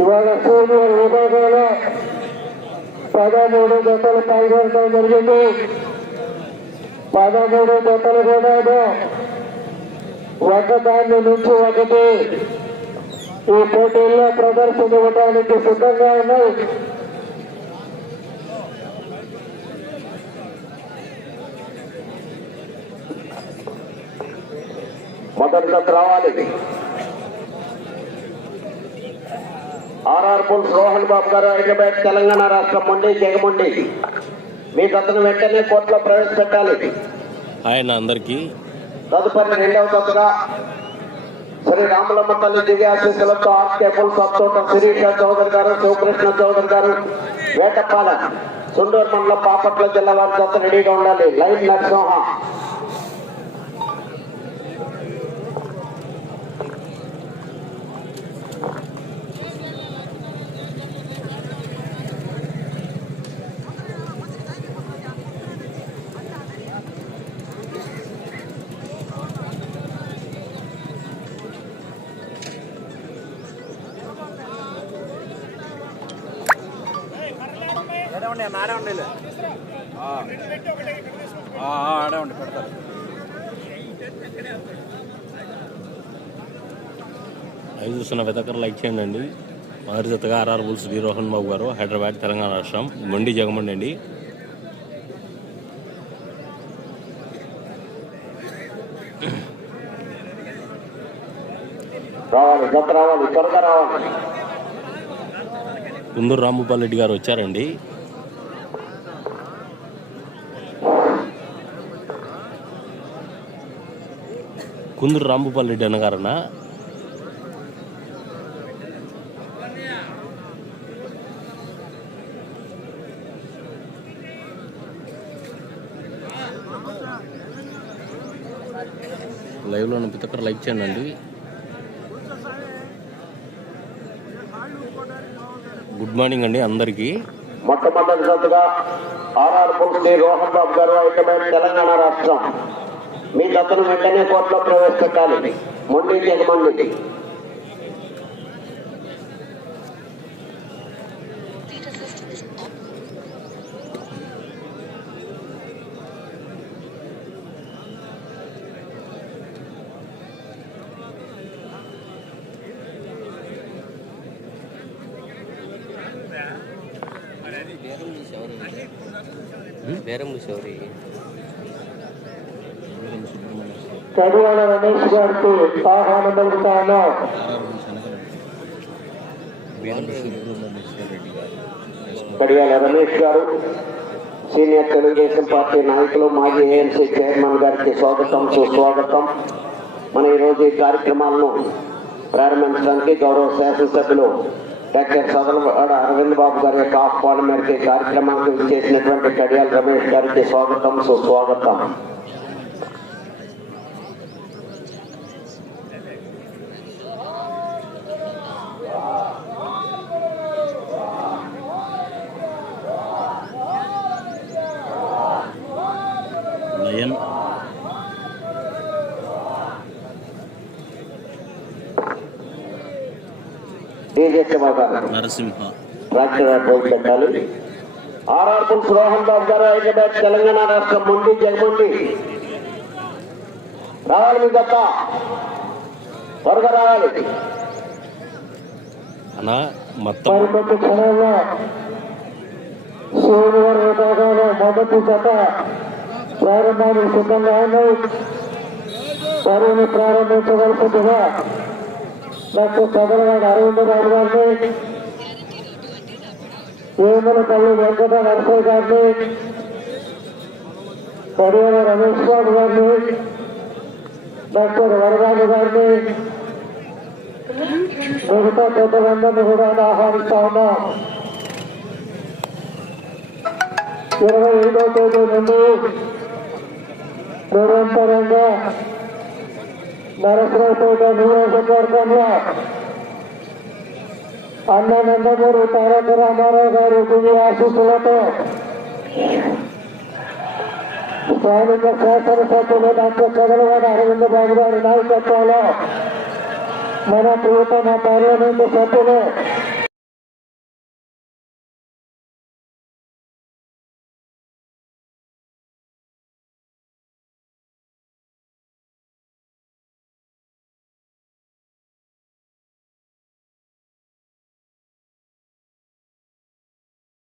ఇవాళ సీనియర్ విభాగంలో పదమూడు జతలు పాల్గొనడం జరిగింది. పదమూడు జతలు కూడా ఒకదాన్ని నుంచి ఒకటి ఈ పోటీల్లో ప్రదర్శన ఇవ్వడానికి సిద్ధంగా ఉన్నాయి. మొదటి రావాలి. ఆర్ఆర్ పుల్స్ రోహన్ బాబు గారు హైదరాబాద్ తెలంగాణ రాష్ట్రం మొండి జగముండి మీ జతను వెంటనే కోర్టులో ప్రవేశపెట్టాలి. ఆయన అందరికీ తదుపరి రెండవ జతగా శ్రీ రాములమ్మ తల్లి దివ్య ఆశీస్సులతో ఆర్కే పుల్ సత్తోట శిరీష చౌదరి గారు శివకృష్ణ చౌదరి గారు వేటపాల సుండూరు మండలం పాపట్ల జిల్లా వారి జత రెడీగా ఉండాలి. లైన్ నరసింహ. ఆడే ఉండి పెడతారు. అవి చూస్తున్న విధకర లైక్ చేయండి అండి. మొదటి జతగా RR bulls D Rohan Babu గారు హైదరాబాద్ తెలంగాణ రాష్ట్రం. మొండి జగమండి అండి. కుందూరు రాంభూపాల్ రెడ్డి గారు వచ్చారండి. కుందూరు రాంభూపాల్ రెడ్డి అన్నగారనా? లైవ్లో ప్రతి ఒక్కరు లైక్ చేయండి అండి. గుడ్ మార్నింగ్ అండి అందరికీ. మొట్టమొదటి ఆర్ఆర్ పుల్ శ్రీ రోహన్ బాబు గారు తెలంగాణ రాష్ట్రం. మీకు అతను వెంటనే కోర్టులో ప్రవేశపెట్టాలి మొండి జగమండి బేరం చూసేవారి చదివాడ రమేష్ గారికి ఆహ్వానం పలుకుతాను కడియాల రమేష్ గారు సీనియర్ తెలుగుదేశం పార్టీ నాయకులు మాజీ ఏఎంసీ చైర్మన్ గారికి స్వాగతం సుస్వాగతం. మన ఈరోజు ఈ కార్యక్రమాలను ప్రారంభించడానికి గౌరవ శాసనసభ్యులు డాక్టర్ సదలవాడ అరవింద్ బాబు గారి యొక్క ఆహ్వానం మేరకు ఈ కార్యక్రమానికి చేసినటువంటి కడియాల రమేష్ గారికి స్వాగతం సుస్వాగతం. గారు నరసింహ. పెట్టాలి. ఆర్ఆర్ పుల్స్ రోహన్ బాబు గారు హైదరాబాద్ తెలంగాణ రాష్ట్రం ముండి జగముండి రావాలి మీ గత త్వరగా రావాలి. అన్న మొత్తం క్షణంలో విభాగంలో మొదటి జత. ప్రారంభాలు సిద్ధంగా ఉన్నాయి మరిని ప్రారంభించవలసిందిగా డాక్టర్ చదలవాడ అరవింద్ బాబు గారిని వేములపల్లి వెంకట నరసయ్య గారిని కడియాల రమేష్ బాబు గారిని డాక్టర్ వరరాజు గారిని మిగతా పెద్దలందరినీ కూడా ఆహ్వానిస్తా ఉన్నాం. ఇరవై ఐదో తేదీ నుండి నిరంతరంగా నరసరావుపేట నియోజకవర్గంలో అన్న నందమూరి తారక రామారావు గారి దివ్య ఆశీస్సులతో స్థానిక శాసనసభ్యులు డాక్టర్ చదలవాడ అరవింద్ బాబు గారి నాయకత్వంలో మన ప్రియతమ పార్లమెంటు సభ్యులు